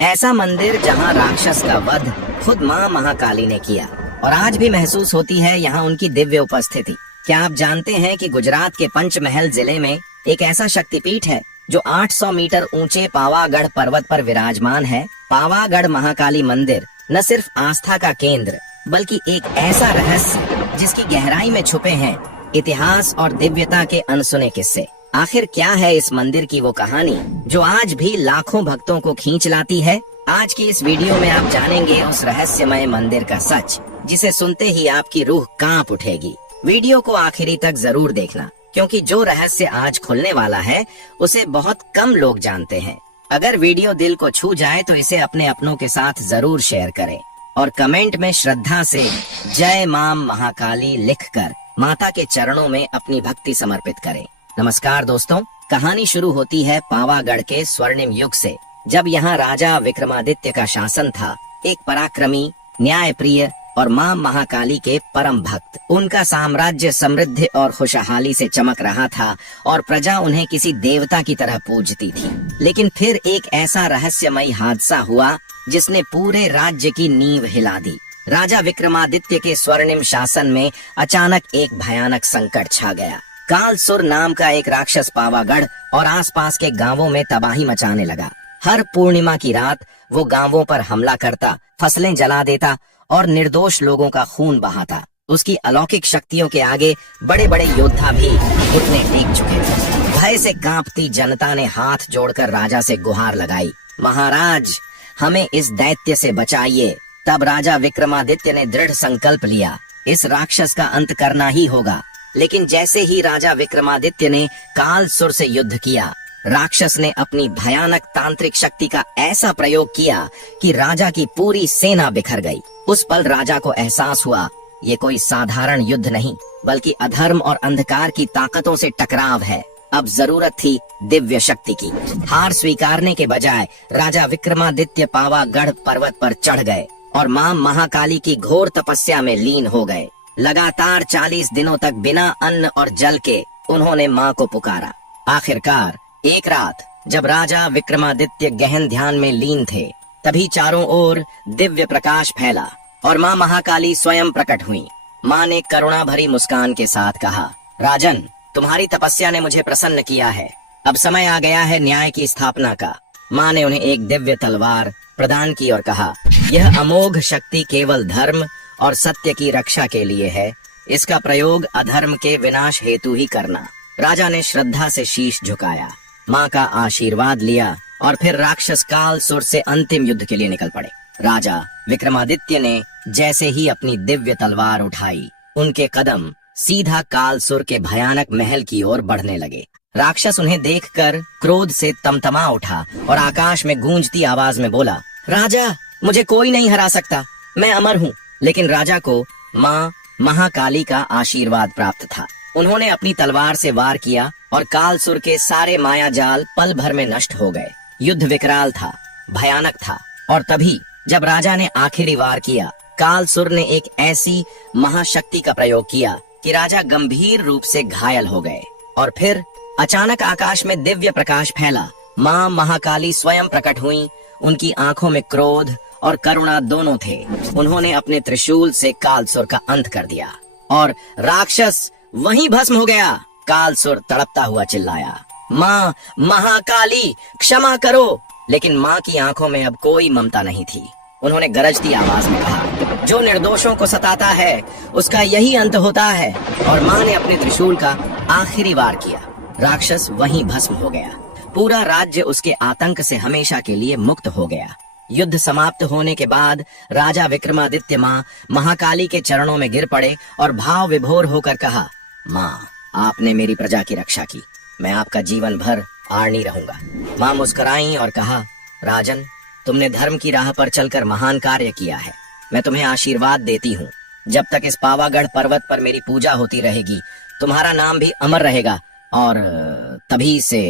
ऐसा मंदिर जहां राक्षस का वध खुद मां महाकाली ने किया और आज भी महसूस होती है यहाँ उनकी दिव्य उपस्थिति। क्या आप जानते हैं कि गुजरात के पंचमहल जिले में एक ऐसा शक्तिपीठ है जो 800 मीटर ऊंचे पावागढ़ पर्वत पर विराजमान है। पावागढ़ महाकाली मंदिर न सिर्फ आस्था का केंद्र बल्कि एक ऐसा रहस्य जिसकी गहराई में छुपे हैं इतिहास और दिव्यता के अनसुने किस्से। आखिर क्या है इस मंदिर की वो कहानी जो आज भी लाखों भक्तों को खींच लाती है। आज की इस वीडियो में आप जानेंगे उस रहस्यमय मंदिर का सच जिसे सुनते ही आपकी रूह कांप उठेगी। वीडियो को आखिरी तक जरूर देखना क्योंकि जो रहस्य आज खुलने वाला है उसे बहुत कम लोग जानते हैं। अगर वीडियो दिल को छू जाए तो इसे अपने अपनों के साथ जरूर शेयर करें और कमेंट में श्रद्धा से जय मां महाकाली लिखकर माता के चरणों में अपनी भक्ति समर्पित करें। नमस्कार दोस्तों, कहानी शुरू होती है पावागढ़ के स्वर्णिम युग से, जब यहाँ राजा विक्रमादित्य का शासन था। एक पराक्रमी, न्यायप्रिय और मां महाकाली के परम भक्त। उनका साम्राज्य समृद्धि और खुशहाली से चमक रहा था और प्रजा उन्हें किसी देवता की तरह पूजती थी। लेकिन फिर एक ऐसा रहस्यमय हादसा हुआ जिसने पूरे राज्य की नींव हिला दी। राजा विक्रमादित्य के स्वर्णिम शासन में अचानक एक भयानक संकट छा गया। कालसुर नाम का एक राक्षस पावागढ़ और आसपास के गांवों में तबाही मचाने लगा। हर पूर्णिमा की रात वो गांवों पर हमला करता, फसलें जला देता और निर्दोष लोगों का खून बहाता। उसकी अलौकिक शक्तियों के आगे बड़े बड़े योद्धा भी घुटने टेक चुके थे। भय से कांपती जनता ने हाथ जोड़कर राजा से गुहार लगाई, महाराज हमें इस दैत्य से बचाइए। तब राजा विक्रमादित्य ने दृढ़ संकल्प लिया, इस राक्षस का अंत करना ही होगा। लेकिन जैसे ही राजा विक्रमादित्य ने कालसुर से युद्ध किया, राक्षस ने अपनी भयानक तांत्रिक शक्ति का ऐसा प्रयोग किया कि राजा की पूरी सेना बिखर गई। उस पल राजा को एहसास हुआ ये कोई साधारण युद्ध नहीं बल्कि अधर्म और अंधकार की ताकतों से टकराव है। अब जरूरत थी दिव्य शक्ति की। हार स्वीकारने के बजाय राजा विक्रमादित्य पावागढ़ पर्वत पर चढ़ गए और मां महाकाली की घोर तपस्या में लीन हो गए। लगातार 40 दिनों तक बिना अन्न और जल के उन्होंने मां को पुकारा। आखिरकार एक रात जब राजा विक्रमादित्य गहन ध्यान में लीन थे, तभी चारों ओर दिव्य प्रकाश फैला और मां महाकाली स्वयं प्रकट हुई। मां ने करुणा भरी मुस्कान के साथ कहा, राजन तुम्हारी तपस्या ने मुझे प्रसन्न किया है। अब समय आ गया है न्याय की स्थापना का। मां ने उन्हें एक दिव्य तलवार प्रदान की और कहा, यह अमोघ शक्ति केवल धर्म और सत्य की रक्षा के लिए है। इसका प्रयोग अधर्म के विनाश हेतु ही करना। राजा ने श्रद्धा से शीश झुकाया, मां का आशीर्वाद लिया और फिर राक्षस कालसुर से अंतिम युद्ध के लिए निकल पड़े। राजा विक्रमादित्य ने जैसे ही अपनी दिव्य तलवार उठाई, उनके कदम सीधा कालसुर के भयानक महल की ओर बढ़ने लगे। राक्षस उन्हें देखकर क्रोध से तमतमा उठा और आकाश में गूंजती आवाज में बोला, राजा मुझे कोई नहीं हरा सकता, मैं अमर हूँ। लेकिन राजा को मां महाकाली का आशीर्वाद प्राप्त था। उन्होंने अपनी तलवार से वार किया और कालसुर के सारे माया जाल पल भर में नष्ट हो गए। युद्ध विकराल था, भयानक था और तभी जब राजा ने आखिरी वार किया, कालसुर ने एक ऐसी महाशक्ति का प्रयोग किया कि राजा गंभीर रूप से घायल हो गए। और फिर अचानक आकाश में दिव्य प्रकाश फैला। मां महाकाली स्वयं प्रकट हुई। उनकी आंखों में क्रोध और करुणा दोनों थे। उन्होंने अपने त्रिशूल से कालसुर का अंत कर दिया और राक्षस वहीं भस्म हो गया। कालसुर तड़पता हुआ चिल्लाया, मां महाकाली क्षमा करो। लेकिन मां की आंखों में अब कोई ममता नहीं थी। उन्होंने गरजती आवाज में कहा, जो निर्दोषों को सताता है उसका यही अंत होता है। और मां ने अपने त्रिशूल का आखिरी वार किया। राक्षस वहीं भस्म हो गया। पूरा राज्य उसके आतंक से हमेशा के लिए मुक्त हो गया। युद्ध समाप्त होने के बाद राजा विक्रमादित्य मां महाकाली के चरणों में गिर पड़े और भाव विभोर होकर कहा, मां आपने मेरी प्रजा की रक्षा की, मैं आपका जीवन भर आड़नी रहूंगा। मां मुस्कुराई और कहा, राजन तुमने धर्म की राह पर चलकर महान कार्य किया है। मैं तुम्हें आशीर्वाद देती हूँ। जब तक इस पावागढ़ पर्वत पर मेरी पूजा होती रहेगी, तुम्हारा नाम भी अमर रहेगा। और तभी से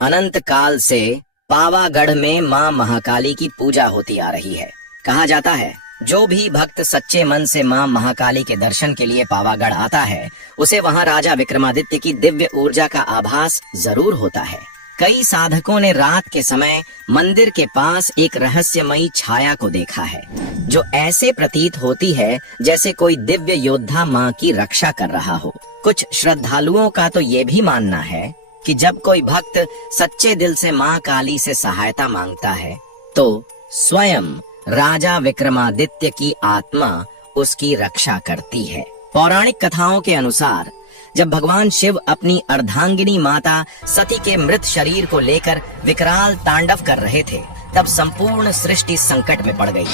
अनंत काल से पावागढ़ में मां महाकाली की पूजा होती आ रही है। कहा जाता है जो भी भक्त सच्चे मन से मां महाकाली के दर्शन के लिए पावागढ़ आता है, उसे वहां राजा विक्रमादित्य की दिव्य ऊर्जा का आभास जरूर होता है। कई साधकों ने रात के समय मंदिर के पास एक रहस्यमयी छाया को देखा है, जो ऐसे प्रतीत होती है जैसे कोई दिव्य योद्धा माँ की रक्षा कर रहा हो। कुछ श्रद्धालुओं का तो ये भी मानना है कि जब कोई भक्त सच्चे दिल से माँ काली से सहायता मांगता है, तो स्वयं राजा विक्रमादित्य की आत्मा उसकी रक्षा करती है। पौराणिक कथाओं के अनुसार जब भगवान शिव अपनी अर्धांगिनी माता सती के मृत शरीर को लेकर विकराल तांडव कर रहे थे, तब संपूर्ण सृष्टि संकट में पड़ गई।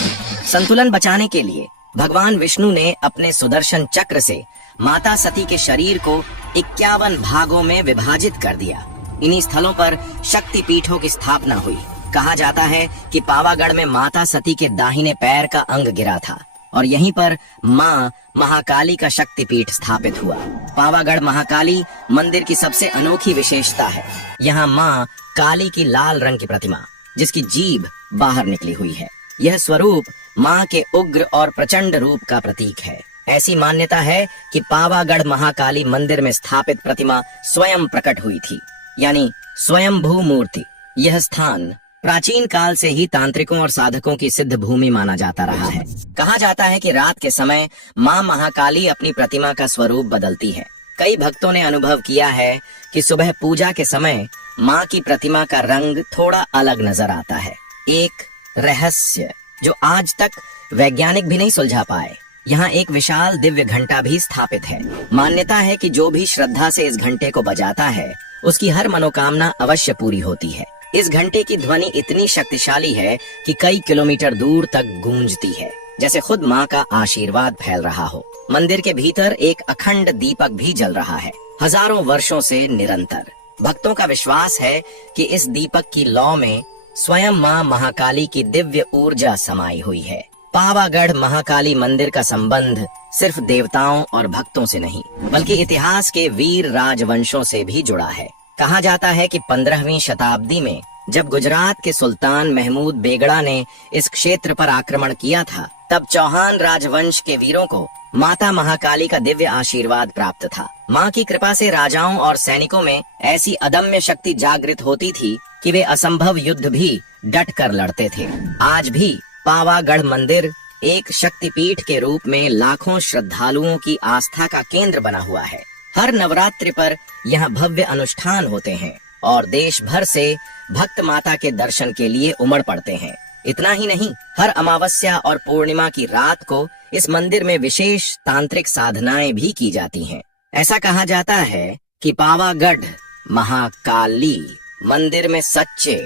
संतुलन बचाने के लिए भगवान विष्णु ने अपने सुदर्शन चक्र से माता सती के शरीर को 51 भागों में विभाजित कर दिया। इन्हीं स्थलों पर शक्ति पीठों की स्थापना हुई। कहा जाता है कि पावागढ़ में माता सती के दाहिने पैर का अंग गिरा था और यहीं पर माँ महाकाली का शक्तिपीठ स्थापित हुआ। पावागढ़ महाकाली मंदिर की सबसे अनोखी विशेषता है। यहाँ माँ काली की लाल रंग की प्रतिमा, जिसकी जीभ बाहर निकली हुई है। यह स्वरूप माँ के उग्र और प्रचंड रूप का प्रतीक है। ऐसी मान्यता है कि पावागढ़ महाकाली मंदिर में स्थापित प्रतिमा स्वयं प्रकट हुई थी, यानी स्वयंभू मूर्ति। यह स्थान प्राचीन काल से ही तांत्रिकों और साधकों की सिद्ध भूमि माना जाता रहा है। कहा जाता है कि रात के समय माँ महाकाली अपनी प्रतिमा का स्वरूप बदलती है। कई भक्तों ने अनुभव किया है कि सुबह पूजा के समय माँ की प्रतिमा का रंग थोड़ा अलग नजर आता है। एक रहस्य जो आज तक वैज्ञानिक भी नहीं सुलझा पाए। यहाँ एक विशाल दिव्य घंटा भी स्थापित है। मान्यता है कि जो भी श्रद्धा से इस घंटे को बजाता है, उसकी हर मनोकामना अवश्य पूरी होती है। इस घंटे की ध्वनि इतनी शक्तिशाली है कि कई किलोमीटर दूर तक गूंजती है, जैसे खुद माँ का आशीर्वाद फैल रहा हो। मंदिर के भीतर एक अखंड दीपक भी जल रहा है, हजारों वर्षों से निरंतर। भक्तों का विश्वास है कि इस दीपक की लौ में स्वयं माँ महाकाली की दिव्य ऊर्जा समाई हुई है। पावागढ़ महाकाली मंदिर का संबंध सिर्फ देवताओं और भक्तों से नहीं, बल्कि इतिहास के वीर राजवंशों से भी जुड़ा है। कहा जाता है कि 15वीं शताब्दी में जब गुजरात के सुल्तान महमूद बेगड़ा ने इस क्षेत्र पर आक्रमण किया था, तब चौहान राजवंश के वीरों को माता महाकाली का दिव्य आशीर्वाद प्राप्त था। माँ की कृपा से राजाओं और सैनिकों में ऐसी अदम्य शक्ति जागृत होती थी कि वे असंभव युद्ध भी डट कर लड़ते थे। आज भी पावागढ़ मंदिर एक शक्तिपीठ के रूप में लाखों श्रद्धालुओं की आस्था का केंद्र बना हुआ है। हर नवरात्रि पर यहाँ भव्य अनुष्ठान होते हैं और देश भर से भक्त माता के दर्शन के लिए उमड़ पड़ते हैं। इतना ही नहीं, हर अमावस्या और पूर्णिमा की रात को इस मंदिर में विशेष तांत्रिक साधनाएं भी की जाती हैं। ऐसा कहा जाता है कि पावागढ़ महाकाली मंदिर में सच्चे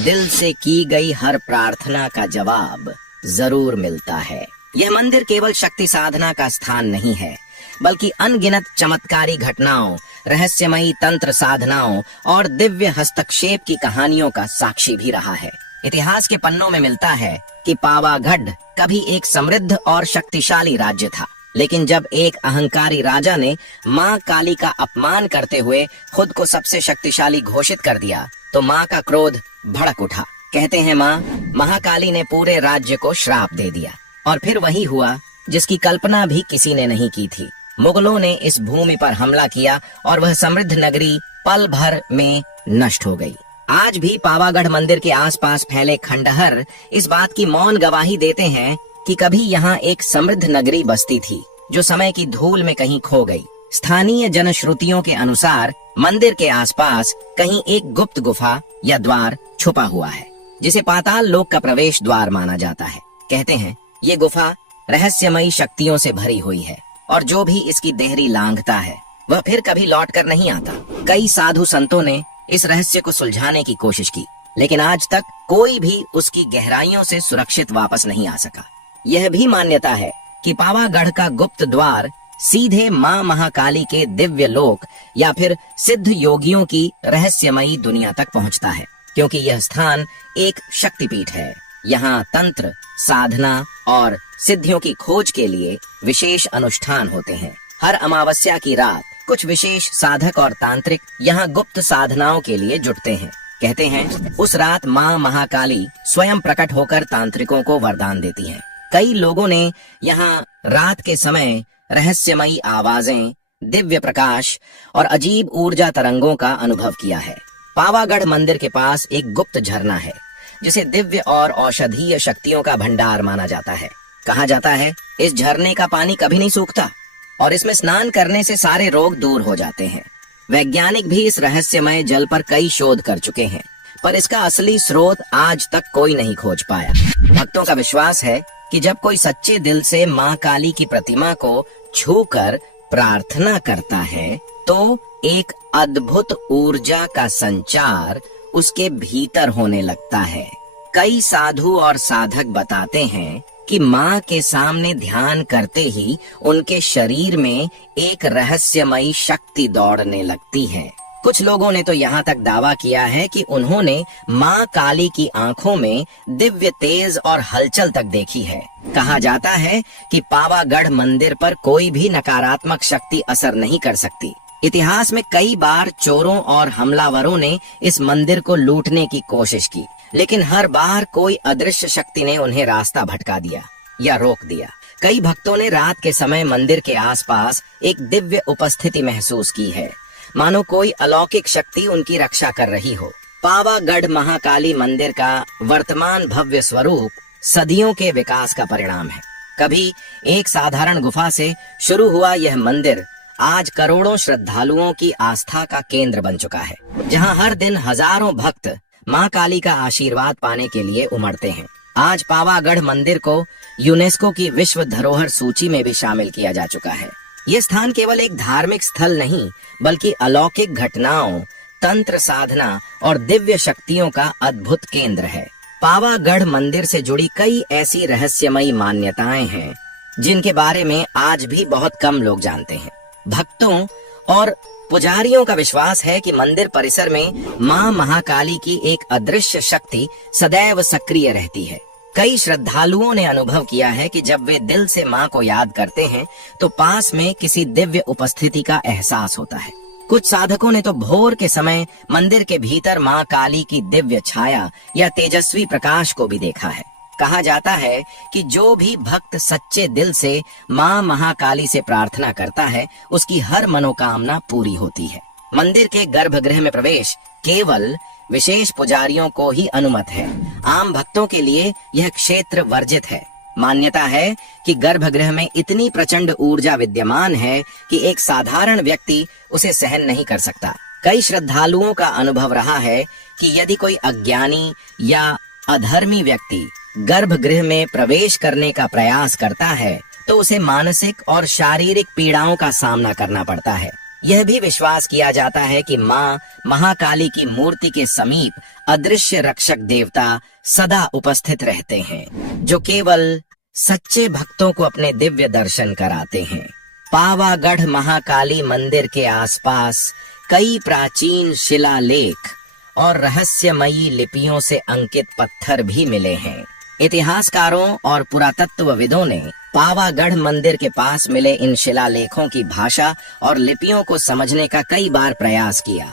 दिल से की गई हर प्रार्थना का जवाब जरूर मिलता है। यह मंदिर केवल शक्ति साधना का स्थान नहीं है, बल्कि अनगिनत चमत्कारी घटनाओं, रहस्यमयी तंत्र साधनाओं और दिव्य हस्तक्षेप की कहानियों का साक्षी भी रहा है। इतिहास के पन्नों में मिलता है कि पावागढ़ कभी एक समृद्ध और शक्तिशाली राज्य था, लेकिन जब एक अहंकारी राजा ने माँ काली का अपमान करते हुए खुद को सबसे शक्तिशाली घोषित कर दिया, तो माँ का क्रोध भड़क उठा। कहते हैं माँ महाकाली ने पूरे राज्य को श्राप दे दिया और फिर वही हुआ जिसकी कल्पना भी किसी ने नहीं की थी। मुगलों ने इस भूमि पर हमला किया और वह समृद्ध नगरी पल भर में नष्ट हो गई। आज भी पावागढ़ मंदिर के आसपास फैले खंडहर इस बात की मौन गवाही देते हैं कि कभी यहाँ एक समृद्ध नगरी बसती थी, जो समय की धूल में कहीं खो गई। स्थानीय जनश्रुतियों के अनुसार मंदिर के आसपास कहीं एक गुप्त गुफा या द्वार छुपा हुआ है, जिसे पाताल लोक का प्रवेश द्वार माना जाता है। कहते हैं ये गुफा रहस्यमयी शक्तियों से भरी हुई है और जो भी इसकी देहरी लांघता है वह फिर कभी लौट कर नहीं आता। कई साधु संतों ने इस रहस्य को सुलझाने की कोशिश की, लेकिन आज तक कोई भी उसकी गहराइयों से सुरक्षित वापस नहीं आ सका। यह भी मान्यता है कि पावागढ़ का गुप्त द्वार सीधे माँ महाकाली के दिव्य लोक या फिर सिद्ध योगियों की रहस्यमयी दुनिया तक पहुँचता है, क्योंकि यह स्थान एक शक्तिपीठ है। यहाँ तंत्र, साधना और सिद्धियों की खोज के लिए विशेष अनुष्ठान होते हैं। हर अमावस्या की रात कुछ विशेष साधक और तांत्रिक यहाँ गुप्त साधनाओं के लिए जुटते हैं। कहते हैं उस रात माँ महाकाली स्वयं प्रकट होकर तांत्रिकों को वरदान देती हैं। कई लोगों ने यहाँ रात के समय रहस्यमयी आवाजें, दिव्य प्रकाश और अजीब ऊर्जा तरंगों का अनुभव किया है। पावागढ़ मंदिर के पास एक गुप्त झरना है जिसे दिव्य और औषधीय शक्तियों का भंडार माना जाता है। कहा जाता है इस झरने का पानी कभी नहीं सूखता और इसमें स्नान करने से सारे रोग दूर हो जाते हैं। वैज्ञानिक भी इस रहस्यमय जल पर कई शोध कर चुके हैं, पर इसका असली स्रोत आज तक कोई नहीं खोज पाया। भक्तों का विश्वास है कि जब कोई सच्चे दिल से मां काली की प्रतिमा को छूकर प्रार्थना करता है तो एक अद्भुत ऊर्जा का संचार उसके भीतर होने लगता है। कई साधु और साधक बताते हैं कि मां के सामने ध्यान करते ही उनके शरीर में एक रहस्यमयी शक्ति दौड़ने लगती है। कुछ लोगों ने तो यहाँ तक दावा किया है कि उन्होंने मां काली की आंखों में दिव्य तेज और हलचल तक देखी है। कहा जाता है कि पावागढ़ मंदिर पर कोई भी नकारात्मक शक्ति असर नहीं कर सकती। इतिहास में कई बार चोरों और हमलावरों ने इस मंदिर को लूटने की कोशिश की, लेकिन हर बार कोई अदृश्य शक्ति ने उन्हें रास्ता भटका दिया या रोक दिया। कई भक्तों ने रात के समय मंदिर के आसपास एक दिव्य उपस्थिति महसूस की है, मानो कोई अलौकिक शक्ति उनकी रक्षा कर रही हो। पावागढ़ महाकाली मंदिर का वर्तमान भव्य स्वरूप सदियों के विकास का परिणाम है। कभी एक साधारण गुफा से शुरू हुआ यह मंदिर आज करोड़ों श्रद्धालुओं की आस्था का केंद्र बन चुका है, जहां हर दिन हजारों भक्त मां काली का आशीर्वाद पाने के लिए उमड़ते हैं। आज पावागढ़ मंदिर को यूनेस्को की विश्व धरोहर सूची में भी शामिल किया जा चुका है। ये स्थान केवल एक धार्मिक स्थल नहीं, बल्कि अलौकिक घटनाओं, तंत्र साधना और दिव्य शक्तियों का अद्भुत केंद्र है। पावागढ़ मंदिर से जुड़ी कई ऐसी रहस्यमयी मान्यताएं हैं जिनके बारे में आज भी बहुत कम लोग जानते हैं। भक्तों और पुजारियों का विश्वास है कि मंदिर परिसर में मां महाकाली की एक अदृश्य शक्ति सदैव सक्रिय रहती है। कई श्रद्धालुओं ने अनुभव किया है कि जब वे दिल से मां को याद करते हैं तो पास में किसी दिव्य उपस्थिति का एहसास होता है। कुछ साधकों ने तो भोर के समय मंदिर के भीतर मां काली की दिव्य छाया या तेजस्वी प्रकाश को भी देखा है। कहा जाता है कि जो भी भक्त सच्चे दिल से मां महाकाली से प्रार्थना करता है, उसकी हर मनोकामना पूरी होती है। मंदिर के गर्भगृह में प्रवेश केवल विशेष पुजारियों को ही अनुमत है। आम भक्तों के लिए यह क्षेत्र वर्जित है। मान्यता है कि गर्भगृह में इतनी प्रचंड ऊर्जा विद्यमान है कि एक साधारण व्यक्ति उसे सहन नहीं कर सकता। कई श्रद्धालुओं का अनुभव रहा है कि यदि कोई अज्ञानी या अधर्मी व्यक्ति गर्भगृह में प्रवेश करने का प्रयास करता है तो उसे मानसिक और शारीरिक पीड़ाओं का सामना करना पड़ता है। यह भी विश्वास किया जाता है कि मां महाकाली की मूर्ति के समीप अदृश्य रक्षक देवता सदा उपस्थित रहते हैं, जो केवल सच्चे भक्तों को अपने दिव्य दर्शन कराते हैं। पावागढ़ महाकाली मंदिर के आसपास कई प्राचीन शिलालेख और रहस्यमयी लिपियों से अंकित पत्थर भी मिले हैं। इतिहासकारों और पुरातत्वविदों ने पावागढ़ मंदिर के पास मिले इन शिलालेखों की भाषा और लिपियों को समझने का कई बार प्रयास किया,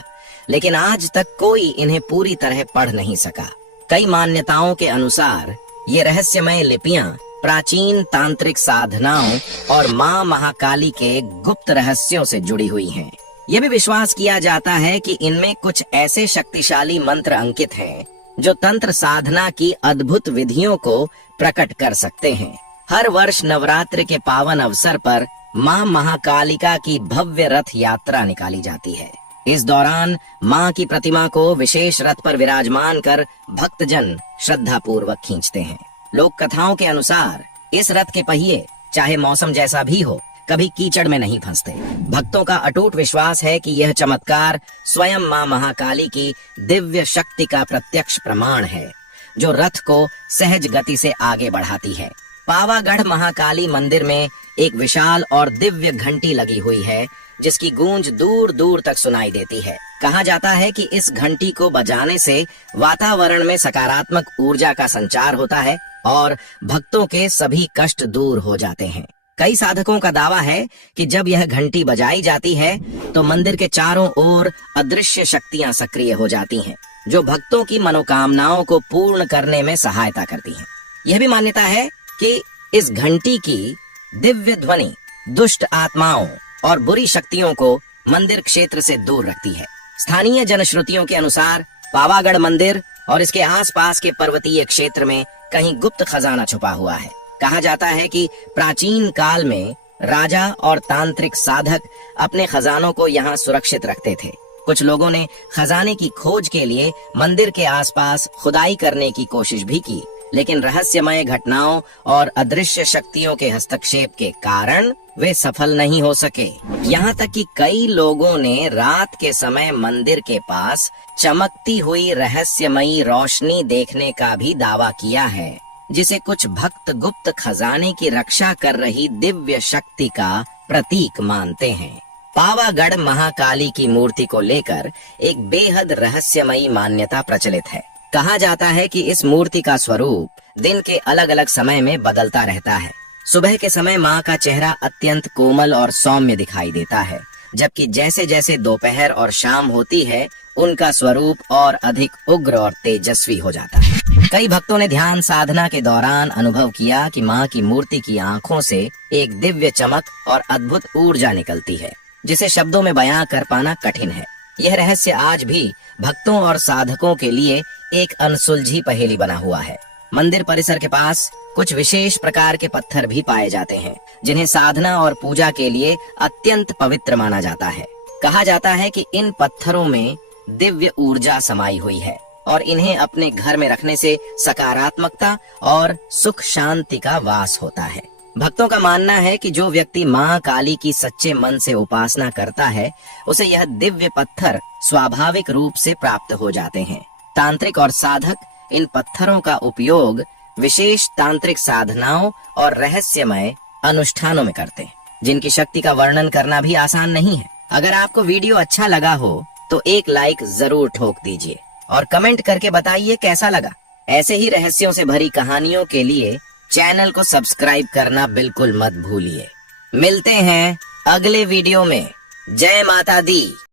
लेकिन आज तक कोई इन्हें पूरी तरह पढ़ नहीं सका। कई मान्यताओं के अनुसार ये रहस्यमय लिपियां प्राचीन तांत्रिक साधनाओं और मां महाकाली के गुप्त रहस्यों से जुड़ी हुई हैं। यह भी विश्वास किया जाता है कि इनमें कुछ ऐसे शक्तिशाली मंत्र अंकित हैं जो तंत्र साधना की अद्भुत विधियों को प्रकट कर सकते हैं। हर वर्ष नवरात्र के पावन अवसर पर मां महाकालिका की भव्य रथ यात्रा निकाली जाती है। इस दौरान मां की प्रतिमा को विशेष रथ पर विराजमान कर भक्तजन श्रद्धा पूर्वक खींचते हैं। लोक कथाओं के अनुसार इस रथ के पहिए चाहे मौसम जैसा भी हो कभी कीचड़ में नहीं फंसते। भक्तों का अटूट विश्वास है कि यह चमत्कार स्वयं मां महाकाली की दिव्य शक्ति का प्रत्यक्ष प्रमाण है, जो रथ को सहज गति से आगे बढ़ाती है। पावागढ़ महाकाली मंदिर में एक विशाल और दिव्य घंटी लगी हुई है, जिसकी गूंज दूर दूर तक सुनाई देती है। कहा जाता है कि इस घंटी को बजाने से वातावरण में सकारात्मक ऊर्जा का संचार होता है और भक्तों के सभी कष्ट दूर हो जाते हैं। कई साधकों का दावा है कि जब यह घंटी बजाई जाती है तो मंदिर के चारों ओर अदृश्य शक्तियां सक्रिय हो जाती हैं, जो भक्तों की मनोकामनाओं को पूर्ण करने में सहायता करती हैं। यह भी मान्यता है कि इस घंटी की दिव्य ध्वनि दुष्ट आत्माओं और बुरी शक्तियों को मंदिर क्षेत्र से दूर रखती है। स्थानीय जनश्रुतियों के अनुसार पावागढ़ मंदिर और इसके आसपास के पर्वतीय क्षेत्र में कहीं गुप्त खजाना छुपा हुआ है। कहा जाता है कि प्राचीन काल में राजा और तांत्रिक साधक अपने खजानों को यहाँ सुरक्षित रखते थे। कुछ लोगों ने खजाने की खोज के लिए मंदिर के आसपास खुदाई करने की कोशिश भी की, लेकिन रहस्यमय घटनाओं और अदृश्य शक्तियों के हस्तक्षेप के कारण वे सफल नहीं हो सके। यहाँ तक कि कई लोगों ने रात के समय मंदिर के पास चमकती हुई रहस्यमयी रोशनी देखने का भी दावा किया है, जिसे कुछ भक्त गुप्त खजाने की रक्षा कर रही दिव्य शक्ति का प्रतीक मानते हैं। पावागढ़ महाकाली की मूर्ति को लेकर एक बेहद रहस्यमयी मान्यता प्रचलित है। कहा जाता है कि इस मूर्ति का स्वरूप दिन के अलग अलग समय में बदलता रहता है। सुबह के समय माँ का चेहरा अत्यंत कोमल और सौम्य दिखाई देता है, जबकि जैसे जैसे दोपहर और शाम होती है उनका स्वरूप और अधिक उग्र और तेजस्वी हो जाता है। कई भक्तों ने ध्यान साधना के दौरान अनुभव किया कि माँ की मूर्ति की आंखों से एक दिव्य चमक और अद्भुत ऊर्जा निकलती है, जिसे शब्दों में बयां कर पाना कठिन है। यह रहस्य आज भी भक्तों और साधकों के लिए एक अनसुलझी पहेली बना हुआ है। मंदिर परिसर के पास कुछ विशेष प्रकार के पत्थर भी पाए जाते हैं, जिन्हें साधना और पूजा के लिए अत्यंत पवित्र माना जाता है। कहा जाता है कि इन पत्थरों में दिव्य ऊर्जा समाई हुई है और इन्हें अपने घर में रखने से सकारात्मकता और सुख शांति का वास होता है। भक्तों का मानना है कि जो व्यक्ति माँ काली की सच्चे मन से उपासना करता है, उसे यह दिव्य पत्थर स्वाभाविक रूप से प्राप्त हो जाते हैं। तांत्रिक और साधक इन पत्थरों का उपयोग विशेष तांत्रिक साधनाओं और रहस्यमय अनुष्ठानों में करते हैं, जिनकी शक्ति का वर्णन करना भी आसान नहीं है। अगर आपको वीडियो अच्छा लगा हो तो एक लाइक जरूर ठोक दीजिए और कमेंट करके बताइए कैसा लगा। ऐसे ही रहस्यों से भरी कहानियों के लिए चैनल को सब्सक्राइब करना बिल्कुल मत भूलिए। मिलते हैं अगले वीडियो में। जय माता दी।